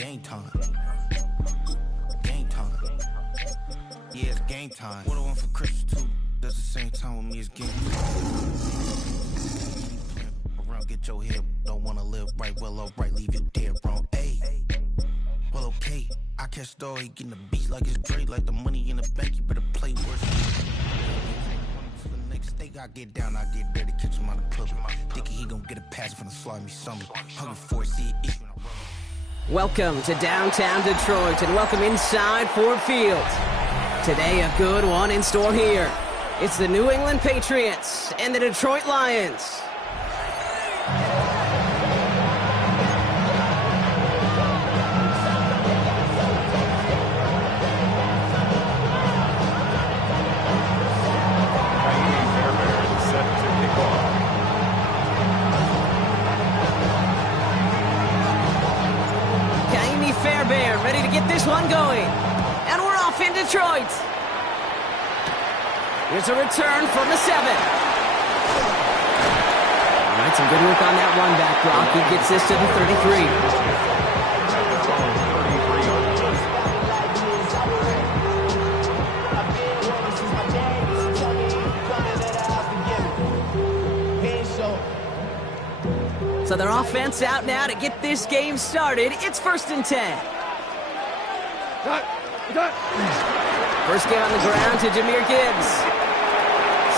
game time. Game time. Yeah, it's game time. What I want for Christmas too. At the same time with me, it's game time. Around, get your head. Don't wanna live right, well, alright, leave it dead wrong. Ayy. Well, okay. I catch the he getting the beats like it's Dre, like the money in the bank. You better play worse. I get down, I get dirty, catch him on the club. Dickie, he gon' get a pass from the slimy summer. Hungry for it, see it issue. Welcome to downtown Detroit and welcome inside Ford Field. Today, a good one in store here. It's the New England Patriots and the Detroit Lions. Ready to get this one going. And we're off in Detroit. Here's a return from the 7. All right, some good work on that run back, Brock. He gets this to the 33. So their offense out now to get this game started. It's 1st and 10. First game on the ground to Jahmyr Gibbs.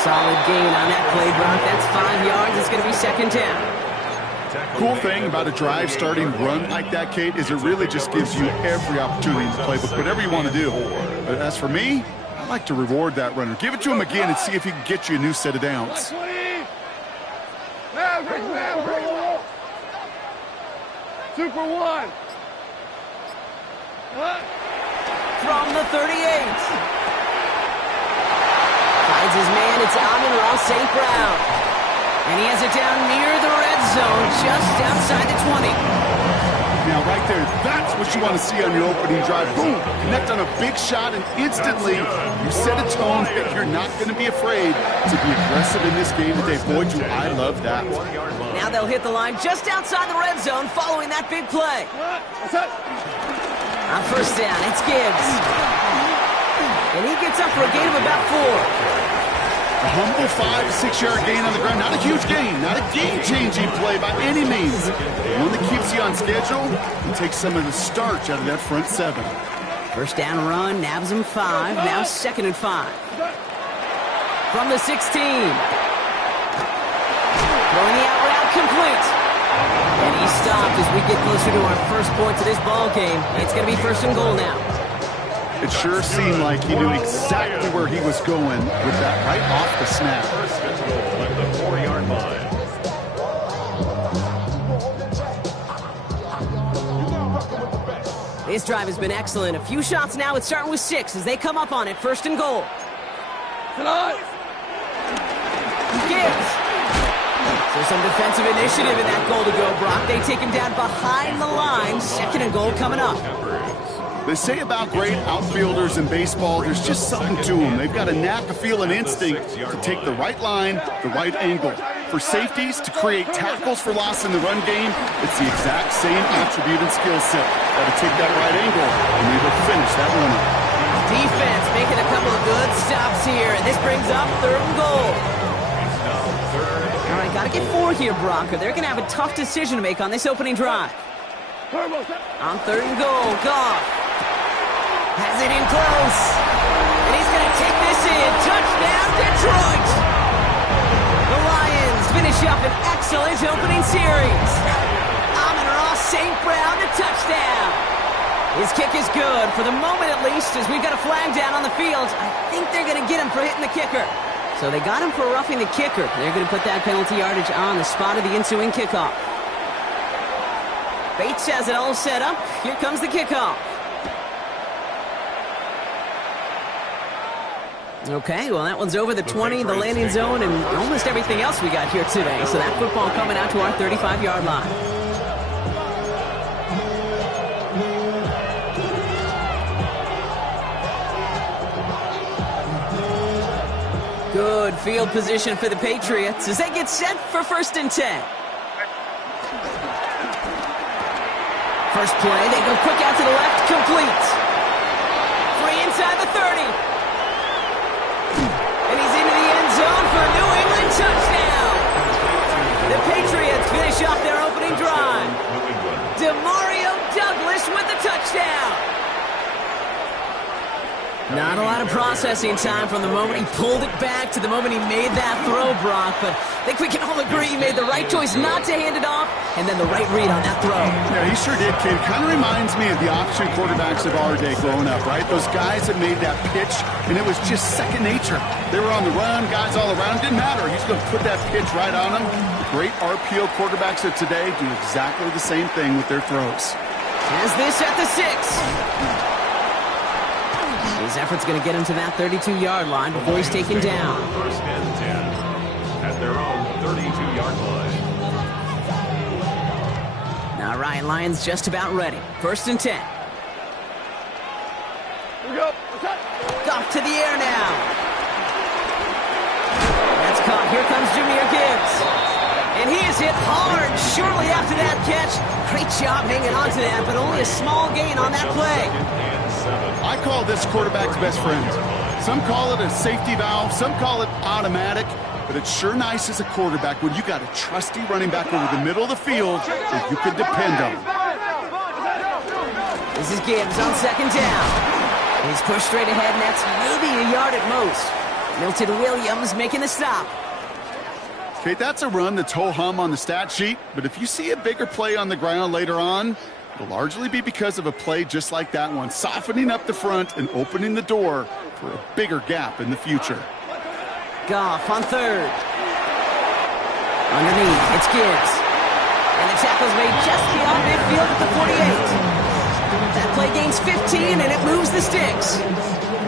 Solid gain on that play, Brock. That's 5 yards. It's going to be 2nd down. Cool thing about a drive starting run like that, Kate, is it really just gives you every opportunity in the playbook, whatever you want to do. But as for me, I like to reward that runner. Give it to him again and see if he can get you a new set of downs. Super one. From the 38. Finds his man, it's Amon-Ra St. Brown. And he has it down near the red zone, just outside the 20. Now, right there, that's what you want to see on your opening drive. Boom! Connect on a big shot, and instantly you set a tone that you're not going to be afraid to be aggressive in this game today. Boy, do I love that. Now they'll hit the line just outside the red zone following that big play. On 1st down, it's Gibbs. And he gets up for a gain of about 4. A humble 5 to 6 yard gain on the ground. Not a huge gain, not a game-changing play by any means. One that keeps you on schedule and takes some of the starch out of that front 7. 1st down run, nabs him 5. Now 2nd and 5. From the 16. Throwing the out route complete. And he stopped as we get closer to our first points of this ball game. It's going to be 1st and goal now. It sure seemed like he knew exactly where he was going with that right off the snap. 1st and goal at the 4-yard line. This drive has been excellent. A few shots now. It's starting with 6 as they come up on it. 1st and goal. Gibbs. So some defensive initiative in that goal to go, Brock. They take him down behind the line. 2nd and goal coming up. They say about great outfielders in baseball, there's just something to them. They've got a knack, a feel, an instinct to take the right line, the right angle. For safeties, to create tackles for loss in the run game, it's the exact same attribute and skill set. Got to take that right angle and able to finish that runner. Defense making a couple of good stops here, and this brings up 3rd and goal. All right, got to get 4 here, Brock, or they're going to have a tough decision to make on this opening drive. On 3rd and goal, Goff has it in close, and he's going to take this in. Touchdown, Detroit! The Lions finish up an excellent opening series. Amon-Ra St. Brown to touchdown. His kick is good, for the moment at least, as we've got a flag down on the field. I think they're going to get him for hitting the kicker. So they got him for roughing the kicker. They're going to put that penalty yardage on the spot of the ensuing kickoff. Bates has it all set up. Here comes the kickoff. Okay, well, that one's over the 20, the landing zone, and almost everything else we got here today. So that football coming out to our 35-yard line. Good field position for the Patriots as they get set for 1st and 10. First play, they go quick out to the left, complete. Free inside the 30. And he's into the end zone for a New England touchdown. The Patriots finish off their opening drive. Demario Douglas with the touchdown. Not a lot of processing time from the moment he pulled it back to the moment he made that throw, Brock. But I think we can all agree he made the right choice not to hand it off, and then the right read on that throw. Yeah, he sure did, kid. Kind of reminds me of the option quarterbacks of our day growing up, right? Those guys that made that pitch, and it was just second nature. They were on the run, guys all around. Didn't matter. He's going to put that pitch right on them. The great RPO quarterbacks of today do exactly the same thing with their throws. Has this at the 6. His effort's going to get him to that 32-yard line before he's taken down. First and 10 at their own 32-yard line. Now Ryan Lyons just about ready. First and 10. Here we go. Off to the air now. That's caught. Here comes Jahmyr Gibbs. And he is hit hard shortly after that catch. Great job hanging on to that, but only a small gain on that play. I call this quarterback's best friend. Some call it a safety valve, some call it automatic, but it's sure nice as a quarterback when you got a trusty running back over the middle of the field that you can depend on. This is Gibbs on second down. He's pushed straight ahead, and that's maybe a yard at most. Milton Williams making the stop. Okay, that's a run that's ho-hum on the stat sheet, but if you see a bigger play on the ground later on, it'll largely be because of a play just like that one, softening up the front and opening the door for a bigger gap in the future. Goff on third. Underneath, it's Gibbs. And the tackle's made just beyond midfield at the 48. That play gains 15, and it moves the sticks.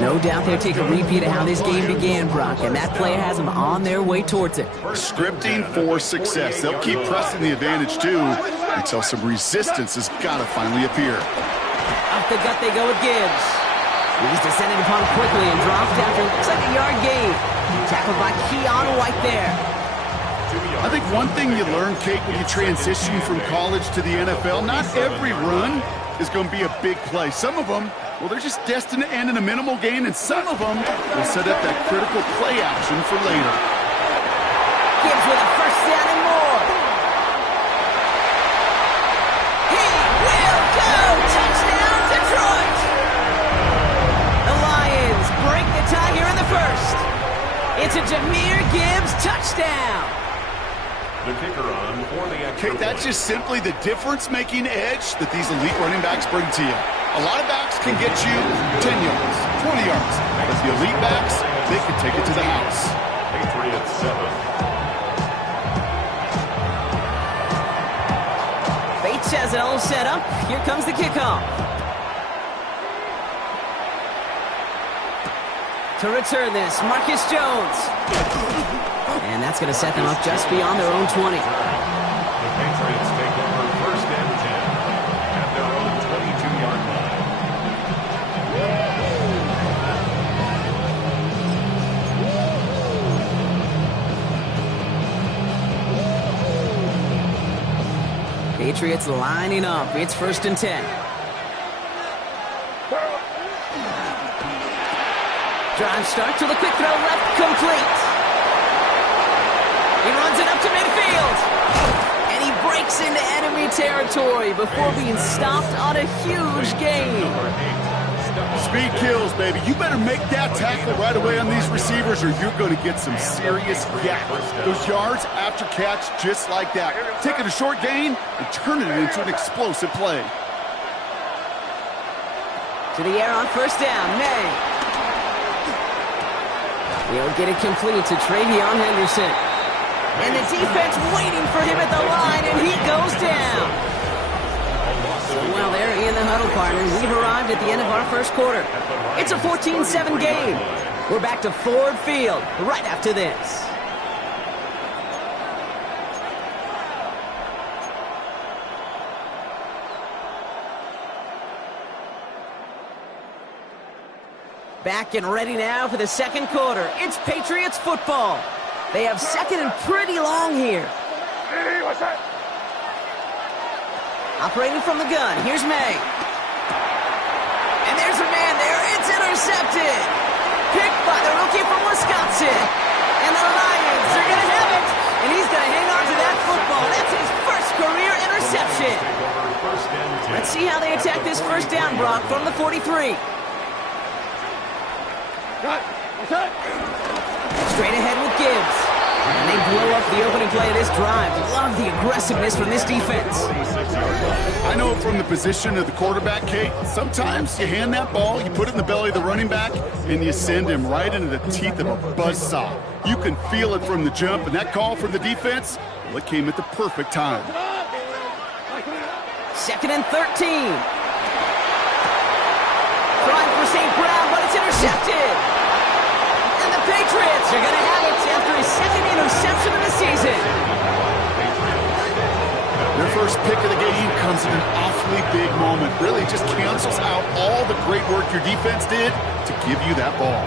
No doubt they'll take a repeat of how this game began, Brock, and that play has them on their way towards it. Scripting for success. They'll keep pressing the advantage, too, until some resistance has got to finally appear. Off the gut they go with Gibbs. He's descended upon quickly and dropped after looks like a yard gain. Tackled by Keon White there. I think one thing you learn, Kate, when you transition from college to the NFL, not every run is going to be a big play. Some of them, well, they're just destined to end in a minimal gain, and some of them will set up that critical play action for later. Gibbs with a first down and more. He will go! Touchdown, Detroit! The Lions break the tie here in the first. It's a Jahmyr Gibbs touchdown. The kicker on for the extra Kate, that's just simply the difference-making edge that these elite running backs bring to you. A lot of backs can get you 10 yards, 20 yards, but the elite backs, they can take it to the house. Patriots 7. Bates has it all set up. Here comes the kickoff. To return this, Marcus Jones. And that's going to set them up just beyond their own 20. The Patriots take over first and 10 at their own 22-yard line. Patriots lining up. It's first and 10. Drive start to the quick throw left, complete. He runs it up to midfield. And he breaks into enemy territory before being stopped on a huge gain. Speed kills, baby. You better make that tackle right away on these receivers or you're going to get some serious gap. Those yards after catch just like that. Taking a short gain and turning it into an explosive play. To the air on first down, May. He'll get it complete to Travion Henderson. And the defense waiting for him at the line, and he goes down. Well, there in the huddle, partners. We've arrived at the end of our first quarter. It's a 14-7 game. We're back to Ford Field right after this. Back and ready now for the second quarter. It's Patriots football. They have second and pretty long here. Operating from the gun, here's May. And there's a man there, it's intercepted. Picked by the rookie from Wisconsin. And the Lions are going to have it. And he's going to hang on to that football. That's his first career interception. Let's see how they attack this first down, Brock, from the 43. Straight ahead with Gibbs. And they blow up the opening play of this drive. Love the aggressiveness from this defense. I know from the position of the quarterback, Kate, sometimes you hand that ball, you put it in the belly of the running back, and you send him right into the teeth of a buzzsaw. You can feel it from the jump, and that call from the defense, well, it came at the perfect time. 2nd and 13. Trying for St. Brown, but it's intercepted. And the Patriots are going to have it after his second interception of the season. Their first pick of the game comes in an awfully big moment. Really just cancels out all the great work your defense did to give you that ball.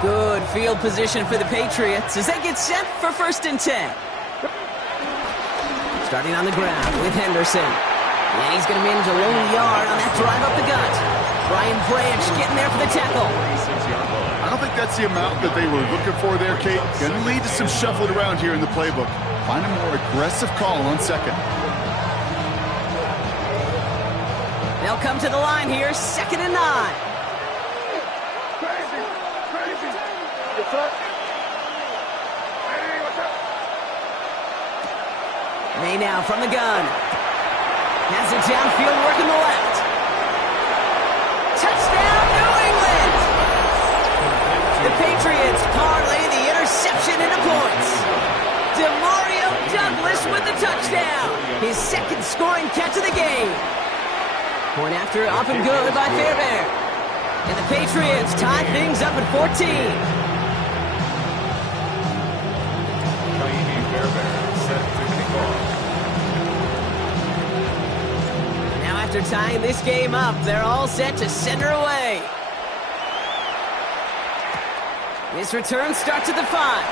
Good field position for the Patriots as they get set for 1st and 10. Starting on the ground with Henderson. And he's going to manage a lone yard on that drive up the gut. Brian Branch getting there for the tackle. I don't think that's the amount that they were looking for there, Kate. Going to lead to some shuffling around here in the playbook. Find a more aggressive call on 2nd. They'll come to the line here, 2nd and 9. May now from the gun. Has it downfield, working the left. Touchdown, New England! The Patriots parlay the interception into points. Demario Douglas with the touchdown. His 2nd scoring catch of the game. Point after up and good by Fairbairn. And the Patriots tie things up at 14. After tying this game up, they're all set to send her away. This return starts at the 5.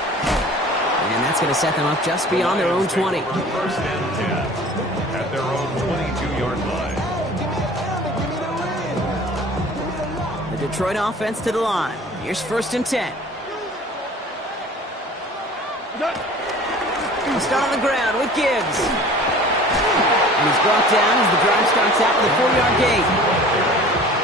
And that's going to set them up just beyond their own 20. 1st and 10 at their own 22-yard line. The Detroit offense to the line. Here's 1st and 10. We'll start on the ground with Gibbs. And he's brought down as the drive starts out with a 4-yard gain.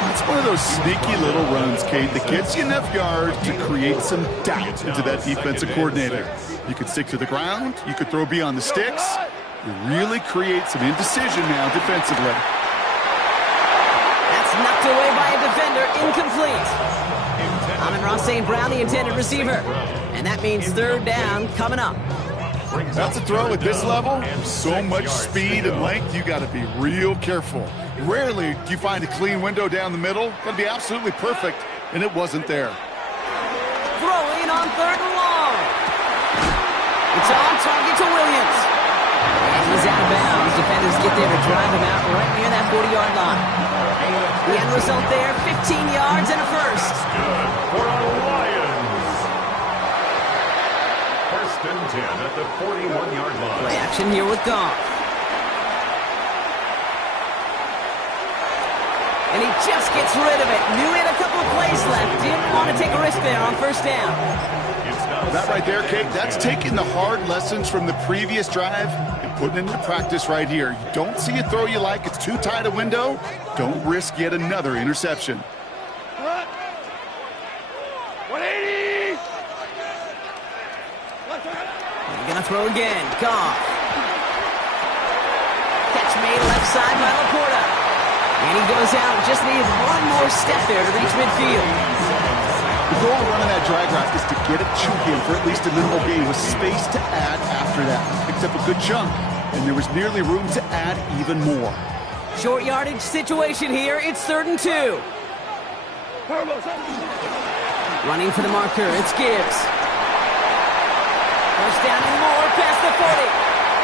It's one of those sneaky little runs, Kate, that gets you enough yards to create some doubt into that defensive coordinator. You could stick to the ground. You could throw beyond the sticks. You really create some indecision now defensively. That's knocked away by a defender, incomplete. Amon-Ra St. Brown, the intended receiver. And that means 3rd down coming up. That's a throw at this level. So much speed and length, you got to be real careful. Rarely do you find a clean window down the middle. Got to be absolutely perfect, and it wasn't there. Throwing on 3rd and long. It's on target to Williams. And he's out of bounds. Defenders get there to drive him out right near that 40-yard line. The end result there, 15 yards and a first. Good for our Lions. 1st and 10 at the 41-yard line. Play action here with Goff. And he just gets rid of it. Knew he had a couple of plays left. Didn't want to take a risk there on 1st down. That right there, Kate, that's taking the hard lessons from the previous drive and putting it into practice right here. You don't see a throw you like, it's too tight a window, don't risk yet another interception. 180! They're going to throw again. Goff. Catch made left side by Laporta. And he goes out, just needs one more step there to reach midfield. The goal of running that drag route is to get it to him for at least a minimal gain with space to add after that. Picked up a good chunk, and there was nearly room to add even more. Short yardage situation here. It's 3rd and 2. Running for the marker, it's Gibbs. First down and more past the 40.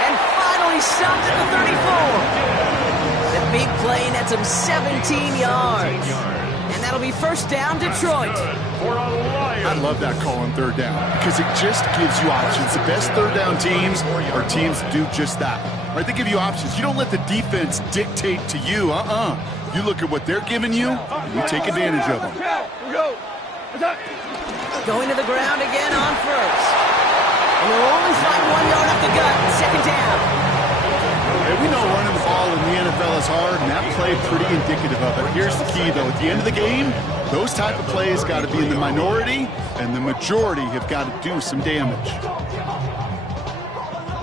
And finally stopped at the 34. The big play nets him 17 yards. And that'll be 1st down, Detroit. For a I love that call on third down because it just gives you options. The best third down teams are teams that do just that. Right? They give you options. You don't let the defense dictate to you. You look at what they're giving you, and you take advantage of them. Going to the ground again on first. And they'll only find 1 yard up the gut. Second down. Hey, we know running the ball in the NFL is hard, and that play pretty indicative of it. Here's the key, though. At the end of the game, those type of plays got to be in the minority, and the majority have got to do some damage.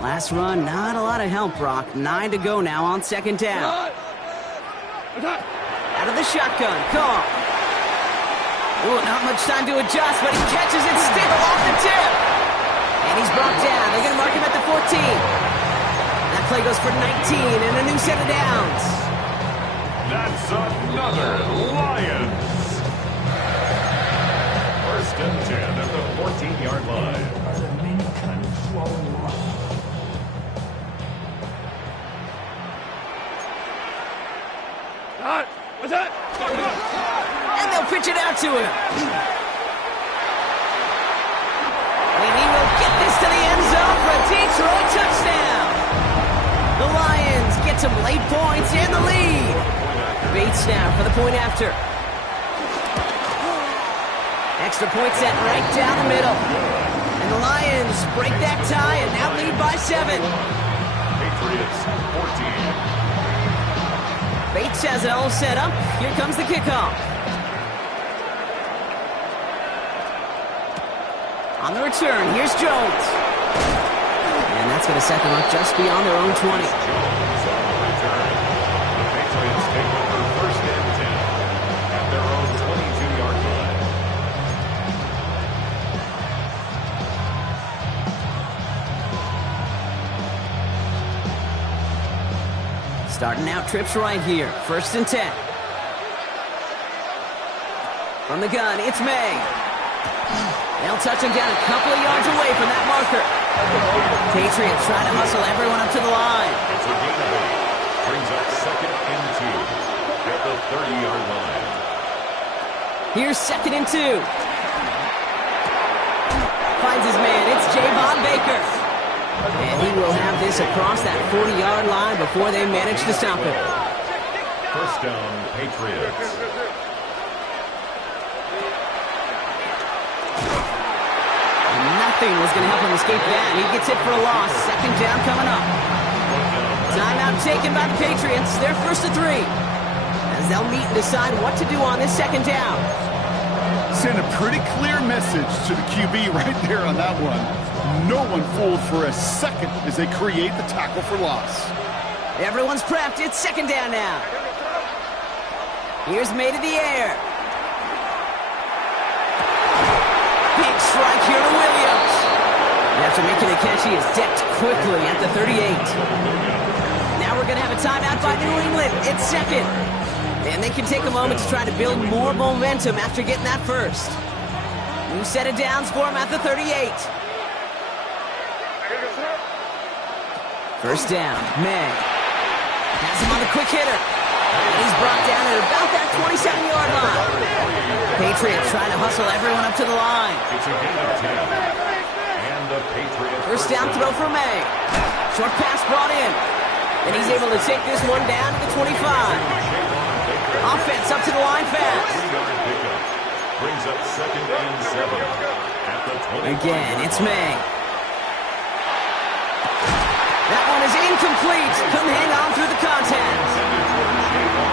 Last run, not a lot of help, Brock. 9 to go now on second down. Out of the shotgun, Goff. Ooh, not much time to adjust, but he catches it still off the tip. And he's brought down. They're going to mark him at the 14. That play goes for 19 and a new set of downs. That's another Lions. First and 10 at the 14-yard line. And they'll pitch it out to him. And he will get this to the end zone for a Detroit touchdown. The Lions get some late points in the lead. Bates now for the point after. Extra point set right down the middle. And the Lions break that tie and now lead by 7. Patriots 14. Bates has it all set up. Here comes the kickoff. On the return, here's Jones. And that's going to set them up just beyond their own 20. Jones on the return. The Patriots take over first and 10 at their own 22-yard line. Starting out trips right here. First and 10. From the gun, it's May. They'll touch him down a couple of yards away from that marker. Patriots trying to hustle everyone up to the line. It's a gain of 8. Brings up second and 2 at the 30-yard line. Here's second and 2. Finds his man. It's Javon Baker. And he will have this across that 40-yard line before they manage to stop him. First down, Patriots. Nothing was going to help him escape that. He gets hit for a loss. Second down coming up. Timeout taken by the Patriots. They're first to 3. As they'll meet and decide what to do on this second down. Send a pretty clear message to the QB right there on that one. No one fooled for a second as they create the tackle for loss. Everyone's prepped. It's second down now. Here's May to the air. Big strike here to Williams. And after making the catch, he is decked quickly at the 38. Now we're going to have a timeout by New England. It's second. And they can take a moment to try to build more momentum after getting that first. New set of downs for him at the 38. First down, May. Has him on the quick hitter. And he's brought down at about that 27-yard line. Patriots trying to hustle everyone up to the line. It's a gain of 10. And the Patriots first down throw for May. Short pass brought in. And he's able to take this one down to the 25. Offense up to the line fast. 3-yard pickup. Brings up second and 7 at the 25. Again, it's May. That one is incomplete. Couldn't hang on through the contact.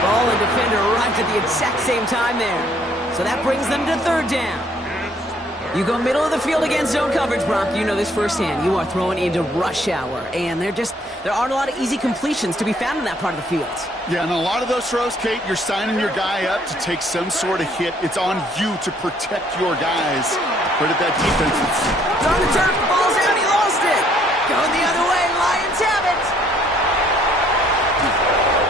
Ball and defender arrived at the exact same time there. So that brings them to third down. You go middle of the field against zone coverage, Brock. You know this firsthand. You are throwing into rush hour. And there aren't a lot of easy completions to be found in that part of the field. Yeah, and a lot of those throws, Kate, you're signing your guy up to take some sort of hit. It's on you to protect your guys. Credit that defense. It's on the turf. The ball's out. He lost it. Going the other way. Lions have it.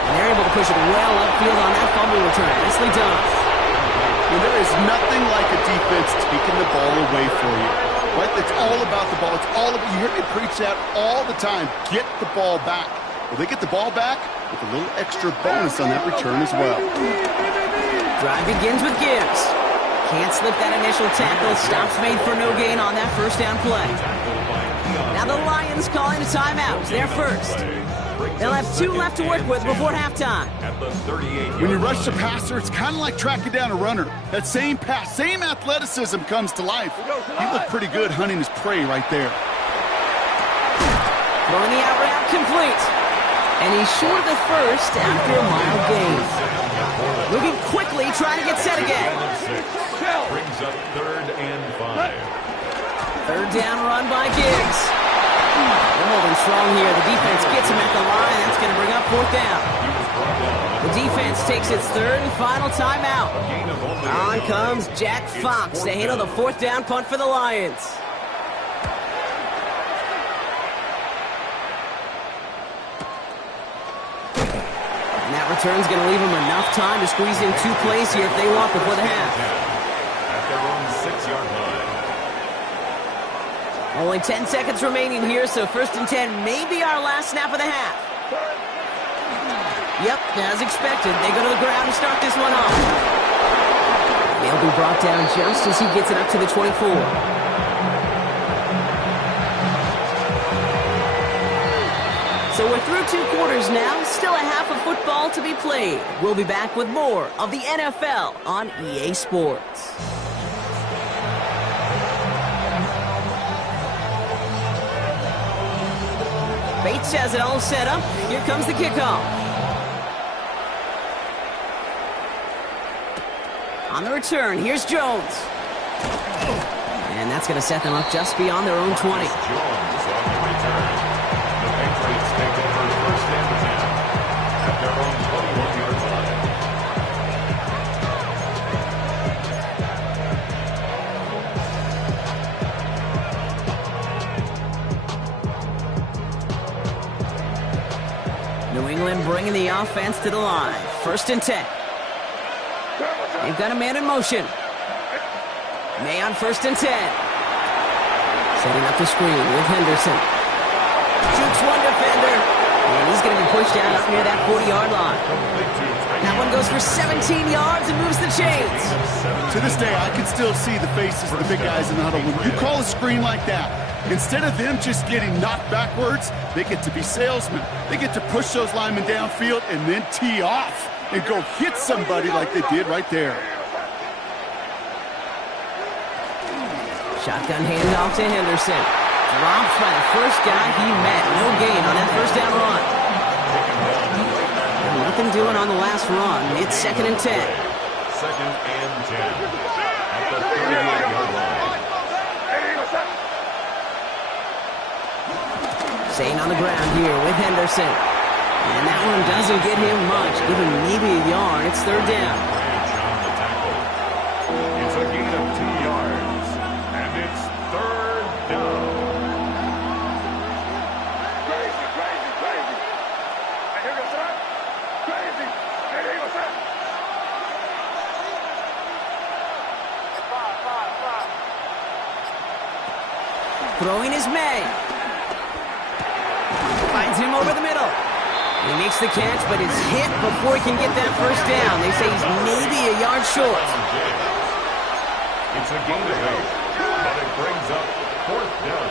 And they're able to push it well upfield on that fumble return. Nicely done. Well, there is nothing like a defense taking the ball away from you. Right? It's all about the ball. It's all about, you hear me preach that all the time. Get the ball back. Well, they get the ball back with a little extra bonus on that return as well. Drive begins with Gibbs. Can't slip that initial tackle. Stops made for no gain on that first down play. Now the Lions calling a timeout. They're first. They'll have 2 left to work with before halftime. When you rush the passer, it's kind of like tracking down a runner. That same pass, same athleticism comes to life. He looked pretty good hunting his prey right there. Throwing the out route complete. And he's short of the first after a mild gain. Moving quickly, trying to get set again. Brings up 3rd and 5. 3rd down run by Giggs. They're holding strong here. The defense gets him at the line. That's going to bring up 4th down. The defense takes its 3rd and final timeout. On comes Jack Fox to handle the 4th down punt for the Lions. And that return's going to leave them enough time to squeeze in 2 plays here if they want before the half. At their own 6-yard line. Only 10 seconds remaining here, so 1st and 10 may be our last snap of the half. Yep, as expected, they go to the ground to start this one off. They'll be brought down just as he gets it up to the 24. So we're through 2 quarters now, still a half of football to be played. We'll be back with more of the NFL on EA Sports. Bates has it all set up. Here comes the kickoff. On the return, here's Jones. And that's going to set them up just beyond their own 20. Jones on the return. The Patriots take it for 1st and 10 at their own 21-yard line. New England bringing the offense to the line. 1st and 10. They've got a man in motion. May on 1st and 10. Setting up the screen with Henderson. Jukes one defender. And he's going to be pushed down up near that 40-yard line. That one goes for 17 yards and moves the chains. To this day, I can still see the faces of the big guys in the huddle. When you call a screen like that, instead of them just getting knocked backwards, they get to be salesmen. They get to push those linemen downfield and then tee off and go hit somebody like they did right there. Shotgun handoff to Henderson. Drops by the first guy he met. No gain on that 1st down run. Nothing doing on the last run. It's 2nd and 10. 2nd and 10 at the 38-yard line. Staying on the ground here with Henderson. And that one doesn't get him much. Give him maybe a yard. It's 3rd down. It's a gain of 2 yards. And it's 3rd down. Throwing is May. Finds him over the middle. He makes the catch, but is hit before he can get that 1st down. They say he's maybe a yard short. It's a gain of 8, but it brings up 4th down.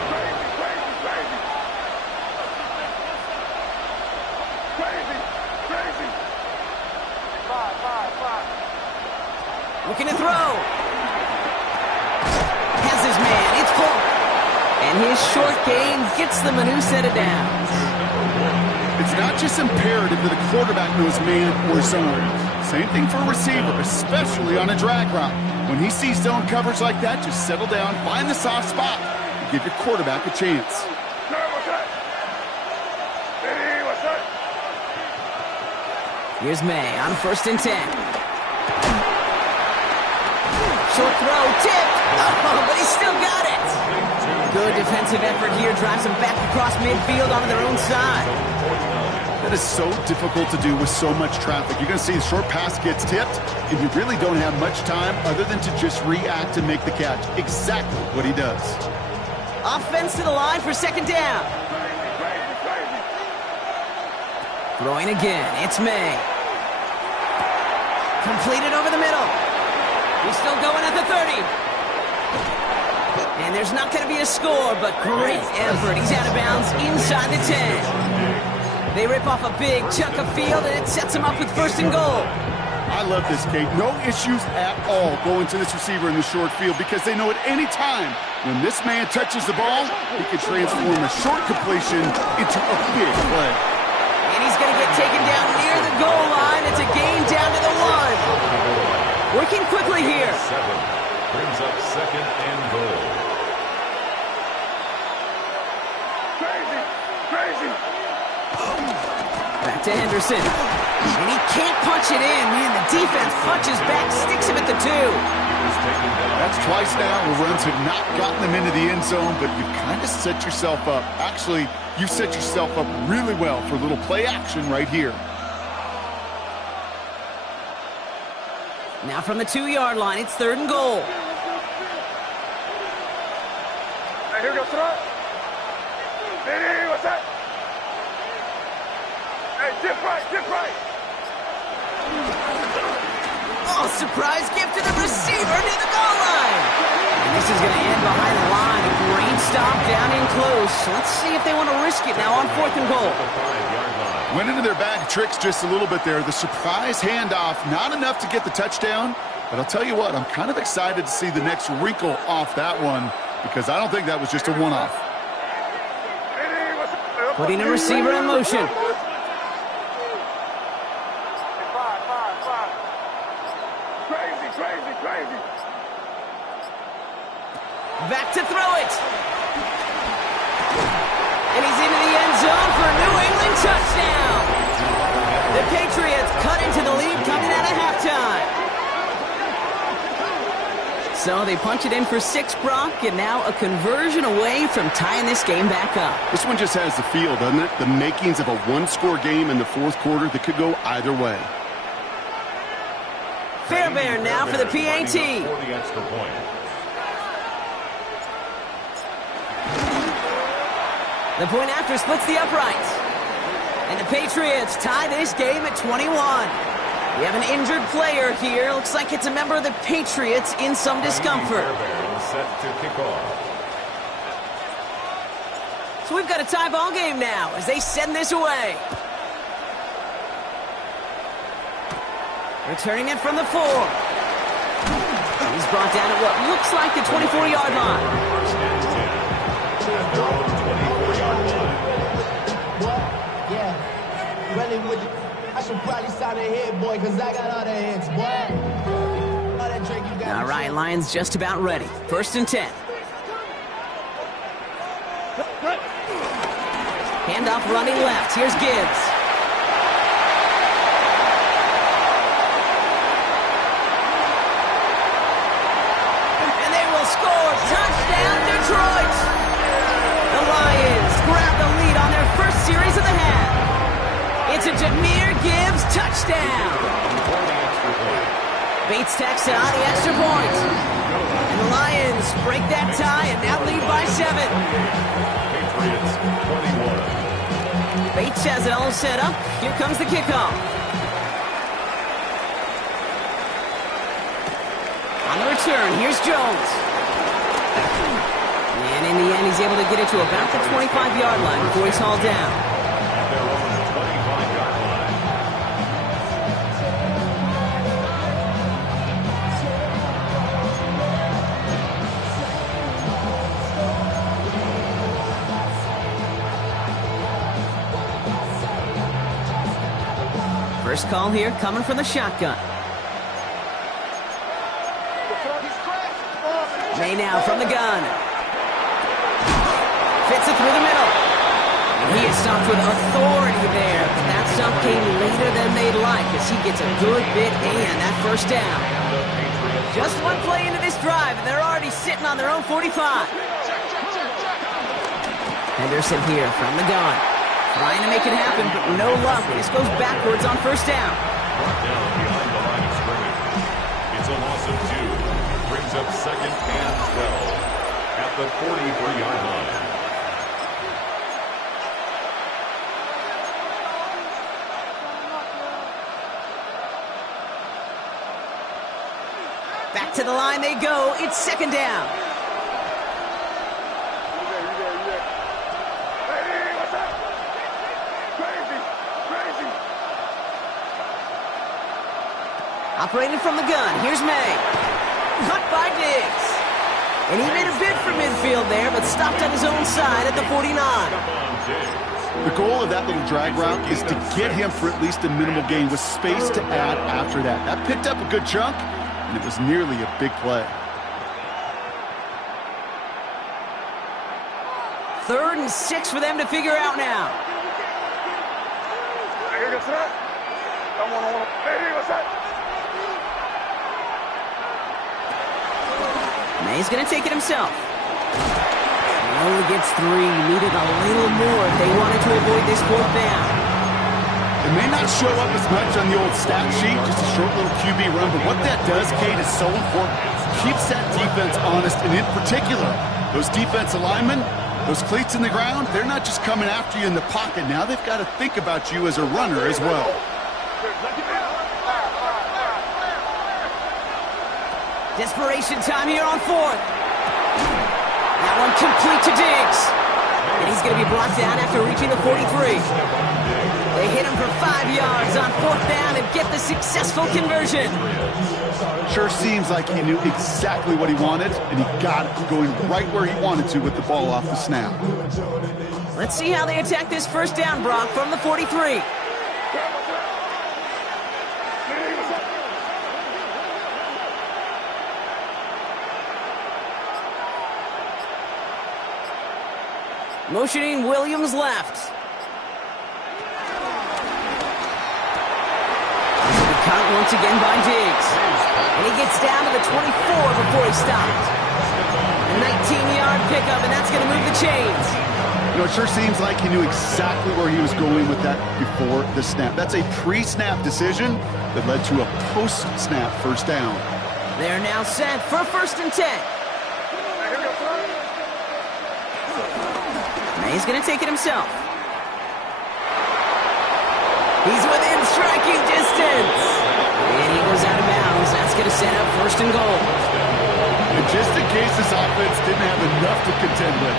Looking to throw. Has his man. It's Polk. And his short game gets them a new set of downs. It's not just imperative that a quarterback knows man or zone. Same thing for a receiver, especially on a drag route. When he sees zone coverage like that, just settle down, find the soft spot, and give your quarterback a chance. Here's May on 1st and 10. Short throw, tipped. Oh, but he still got it. Good defensive effort here. Drives them back across midfield onto their own side. That is so difficult to do with so much traffic. You're going to see the short pass gets tipped, and you really don't have much time other than to just react and make the catch. Exactly what he does. Offense to the line for 2nd down. Throwing again. It's May. Completed over the middle. He's still going at the 30. And there's not going to be a score, but great effort. He's out of bounds inside the 10. They rip off a big chunk of field, and it sets him up with first and goal. I love this, Kate. No issues at all going to this receiver in the short field because they know at any time when this man touches the ball, he can transform a short completion into a big play. And he's going to get taken down near the goal line. It's a gain down to the 1. Working quickly here. 7 brings up second and goal. Back to Henderson. And he can't punch it in. Man, the defense punches back, sticks him at the 2. That's twice now where runs have not gotten them into the end zone, but you've kind of set yourself up. Actually, you set yourself up really well for a little play action right here. Now from the 2-yard line, it's third and goal. Hey, here we go, throw. Hey, what's that? Hey, dip right. Oh, surprise gift to the receiver near the goal line. And this is going to end behind the line. A great stop down in close. Let's see if they want to risk it now on fourth and goal. Went into their bag of tricks just a little bit there. The surprise handoff, not enough to get the touchdown. But I'll tell you what, I'm kind of excited to see the next wrinkle off that one because I don't think that was just a one-off. Putting a receiver in motion. Crazy. Back to throw it. And he's into the end zone for a New England touchdown. The Patriots cut into the lead coming out of halftime. So they punch it in for 6, Brock, and now a conversion away from tying this game back up. This one just has the feel, doesn't it? The makings of a one-score game in the fourth quarter that could go either way. Fairbairn now for the PAT. For the extra point. The point after splits the uprights. And the Patriots tie this game at 21. We have an injured player here. Looks like it's a member of the Patriots in some discomfort. Fairbairn set to kick off. So we've got a tie ball game now as they send this away. Returning it from the 4. He's brought down at what looks like the 24-yard line. First and 10. At their own 24-yard line. Yeah. Really would you? I should probably sign a hit, boy, because I got all the hits, boy. All that drink you got. All right, Lions just about ready. First and 10. Handoff running left. Here's Gibbs. Touchdown, Detroit! The Lions grab the lead on their first series of the half. It's a Jahmyr Gibbs touchdown. Bates tacks on the extra point. And the Lions break that tie and now lead by 7. Patriots 21. Bates has it all set up. Here comes the kickoff. On the return, here's Jones. And in the end, he's able to get it to about the 25-yard line before he's hauled down. At their own 25-yard line. First call here coming from the shotgun. May now from the gun. Fits it through the middle. And he is stopped with authority there. But that stop came later than they'd like as he gets a good bit and that first down. Just one play into this drive, and they're already sitting on their own 45. Henderson here from the gun. Trying to make it happen, but no luck. This goes backwards on first down. Brought down behind the line of scrimmage. It's a loss of 2. Brings up second and 12 at the 43-yard line. To to the line they go. It's second down. Operating from the gun, here's May. Cut by Diggs. And he made a bid for midfield there, but stopped on his own side at the 49. The goal of that little drag route is to get him for at least a minimal gain with space to add after that. That picked up a good chunk, and it was nearly a big play. 3rd and 6 for them to figure out now. May's going to take it himself. Only gets 3. Needed a little more if they wanted to avoid this 4th down. It may not show up as much on the old stat sheet, just a short little QB run, but what that does, Kate, is so important. Keeps that defense honest, and in particular, those defensive linemen, those cleats in the ground, they're not just coming after you in the pocket. Now they've got to think about you as a runner as well. Desperation time here on 4th. That one complete to Diggs. And he's going to be brought down after reaching the 43. They hit him for 5 yards on 4th down and get the successful conversion. Sure seems like he knew exactly what he wanted, and he got it going right where he wanted to with the ball off the snap. Let's see how they attack this 1st down, Brock, from the 43. Motioning Williams left. Cut once again by Diggs. And he gets down to the 24 before he stopped. A 19-yard pickup, and that's going to move the chains. You know, it sure seems like he knew exactly where he was going with that before the snap. That's a pre-snap decision that led to a post-snap 1st down. They're now set for 1st and 10. He's going to take it himself. He's within striking distance. And he goes out of bounds. That's going to set up 1st and goal. And just in case this offense didn't have enough to contend with,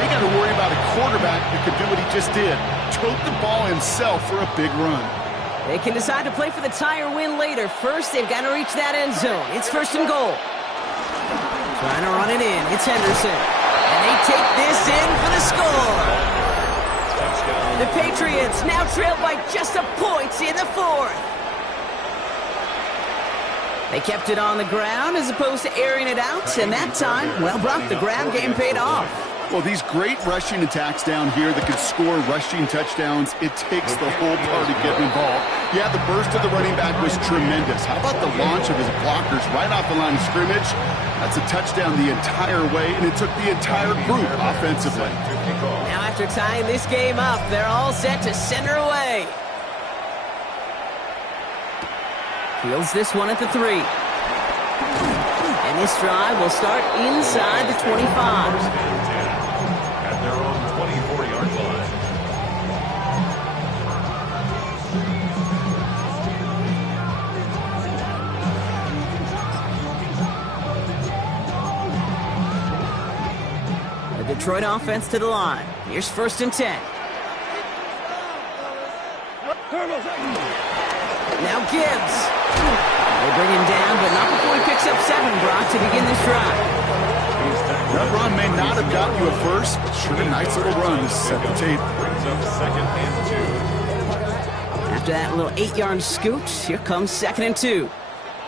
they got to worry about a quarterback that could do what he just did. Tote the ball himself for a big run. They can decide to play for the tie or win later. First, they've got to reach that end zone. It's 1st and goal. Trying to run it in. It's Henderson. And they take this in for the score. The Patriots now trail by just a point in the 4th. They kept it on the ground as opposed to airing it out, and that time, well, Brock, the ground game paid off. Well, these great rushing attacks down here that could score rushing touchdowns, it takes the whole party getting involved. Yeah, the burst of the running back was tremendous. How about the launch of his blockers right off the line of scrimmage? That's a touchdown the entire way, and it took the entire group offensively. Now after tying this game up, they're all set to center away. Fields this one at the 3. And this drive will start inside the 25. At their own 24-yard line. The Detroit offense to the line. Here's 1st and 10. Now Gibbs. They bring him down, but not before he picks up 7, Brock, to begin this drive. That run may not have got you a first, but sure a nice little run to set the table. Brings up 2nd and 2. After that little 8-yard scoot, here comes 2nd and 2.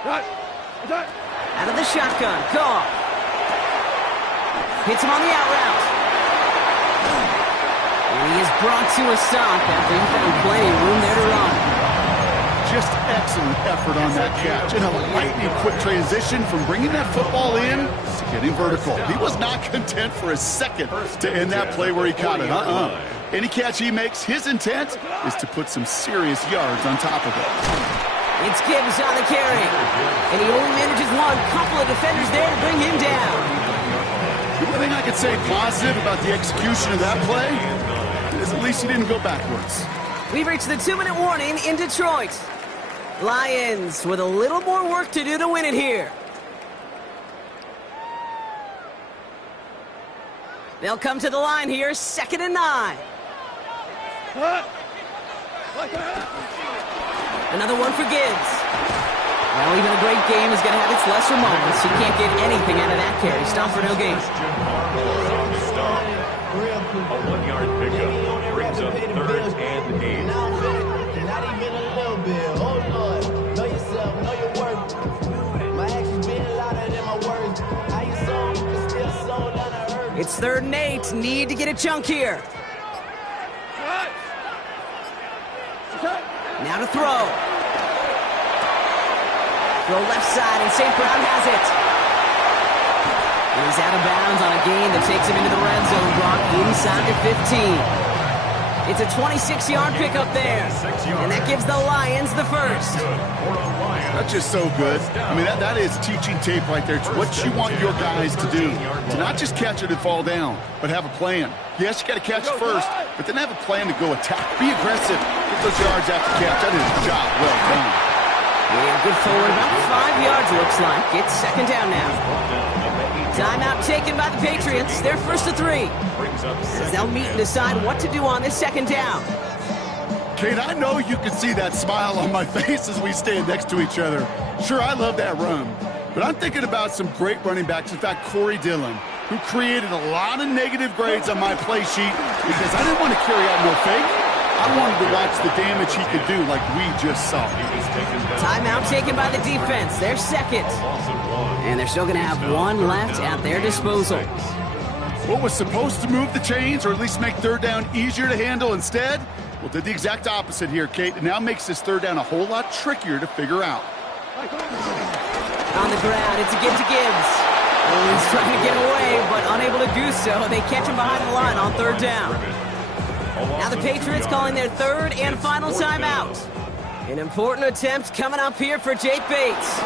Out of the shotgun, Goff. Hits him on the out route. And he is brought to a stop after he found plenty of room there to run. Just excellent effort on that catch. And a lightning quick transition from bringing that football in to getting vertical. He was not content for a second to end that play where he caught it. Any catch he makes, his intent is to put some serious yards on top of it. It's Gibbs on the carry. And he only manages one. Couple of defenders there to bring him down. The only thing I could say positive about the execution of that play is at least he didn't go backwards. We've reached the 2-minute warning in Detroit. Lions with a little more work to do to win it here. They'll come to the line here, 2nd and 9. Another one for Gibbs. Well, even a great game is going to have its lesser moments. He can't get anything out of that carry. Stomp for no gain. A 1-yard pickup brings up 3rd and 8. Not even a little bit. Oh, Lord. Know yourself. Know your worth. My actions being louder than my words. How you sold, but still sold on the earth. It's 3rd and 8. Need to get a chunk here. Now to throw. Throw left side, and St. Brown has it. He's out of bounds on a gain that takes him into the red zone, Brock, inside the 15. It's a 26-yard pickup there, and that gives the Lions the first. That's just so good. I mean, that is teaching tape right there. It's what you want your guys to do. To not just catch it and fall down, but have a plan. Yes, you got to catch it first, but then have a plan to go attack. Be aggressive. Get those yards after catch. That is a job well done. Yeah, good forward, about 5 yards looks like. It's 2nd down now. Timeout taken by the Patriots. They're 1st and 3. As they'll meet and decide what to do on this 2nd down. Kate, I know you can see that smile on my face as we stand next to each other. Sure, I love that run. But I'm thinking about some great running backs. In fact, Corey Dillon, who created a lot of negative grades on my play sheet because I didn't want to carry out no fake. I wanted to watch the damage he could do like we just saw. Timeout taken by the defense. They're 2nd. And they're still going to have one left at their disposal. What was supposed to move the chains or at least make 3rd down easier to handle instead? Well, did the exact opposite here, Kate. It now makes this 3rd down a whole lot trickier to figure out. On the ground, it's a give to Gibbs. Oh, he's trying to get away, but unable to do so. They catch him behind the line on 3rd down. Now the Patriots calling their 3rd and final timeout. An important attempt coming up here for Jake Bates.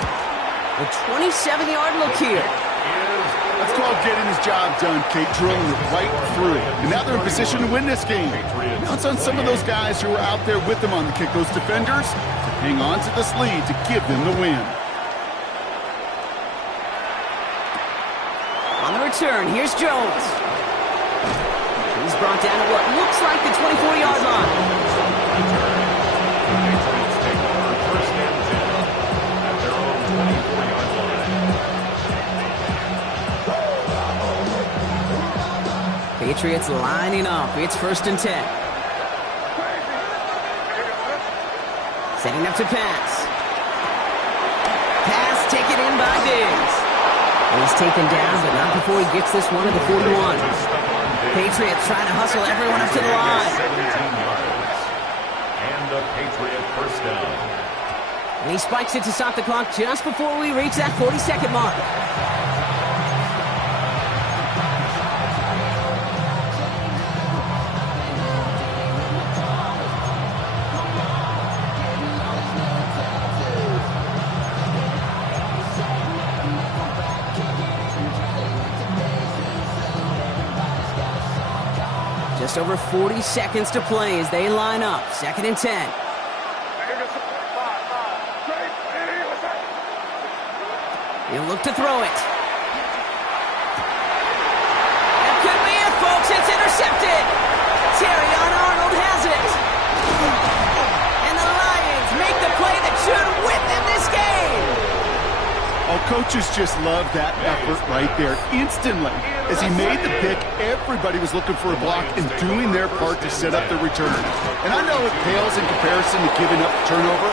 A 27-yard look here. That's called getting his job done, Kate, drilling it right through. And now they're in position to win this game. Now it's on some of those guys who are out there with them on the kick, those defenders, to hang on to this lead to give them the win. On the return, here's Jones. He's brought down at what looks like the 24-yard line. Patriots lining up. It's 1st and 10. Setting up to pass. Pass taken in by Diggs. And he's taken down, but not before he gets this one at the 41. Patriots trying to hustle everyone up to the line. 17 yards. And the Patriot 1st down. And he spikes it to stop the clock just before we reach that 40-second mark. Just over 40 seconds to play as they line up. 2nd and 10. He'll look to throw it. That could be it, folks. It's intercepted. Terrion Arnold has it. And the Lions make the play that should win them this game. Oh, coaches just love that effort right there. Instantly, as he made the pick, everybody was looking for a block and doing their part to set up the return. And I know it pales in comparison to giving up the turnover,